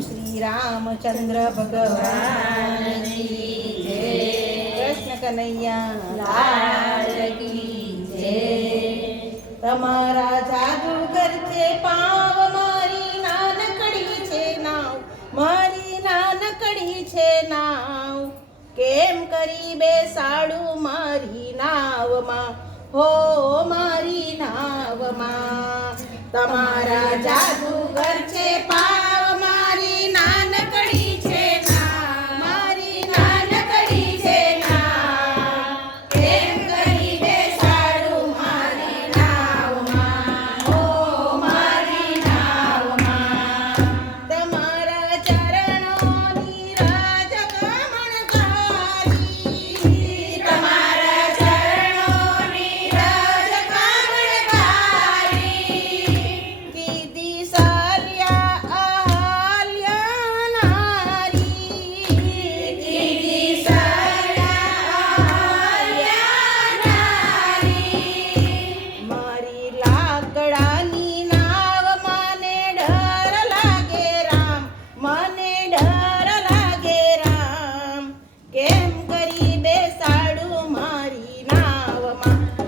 શ્રી રામચંદ્ર ભગવાન કૃષ્ણ કનૈયા તમારા જાદુ છે પાવ મારી નાનકડી છે નાવ મારી નાનકડી છે નાવ કેમ કરી બેસાડું મારી નાવમાં હો મારી નાવમાં તમારા પાવ বাবা